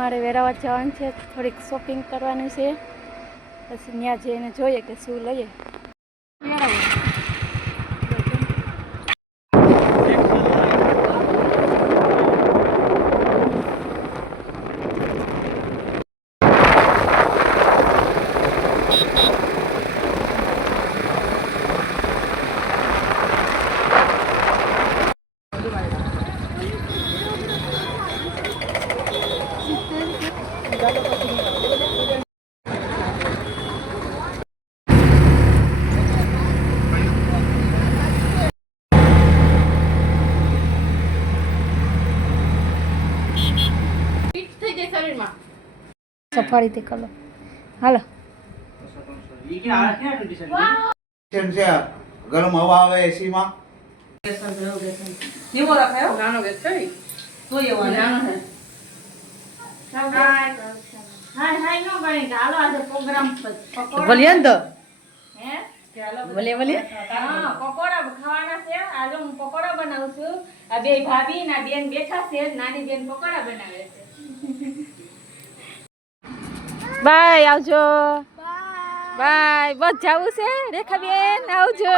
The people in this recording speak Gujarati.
મારે વેરાવળ જવાનું છે, થોડીક શોપિંગ કરવાનું છે, પછી ત્યાં જઈને જોઈએ કે શું લઈએ. સફારીથી કરો હાલો. ગરમ હવા આવે એસી માં કેવો રાખાયો નાનો ગેસ છે તો એવો નાનો છે. હાય નો ગણી કે હાલો આજે પ્રોગ્રામ બોલિયન તો હે બોલે હા પકોડા ખાવાના છે. આજે હું પકોડા બનાવું છું. આ બે ભાભી ના બેન બેઠા છે. નાની બેન પકોડા બનાવે છે. બાય આવજો. બાય બસ જવું છે રેખાબેન આવજો.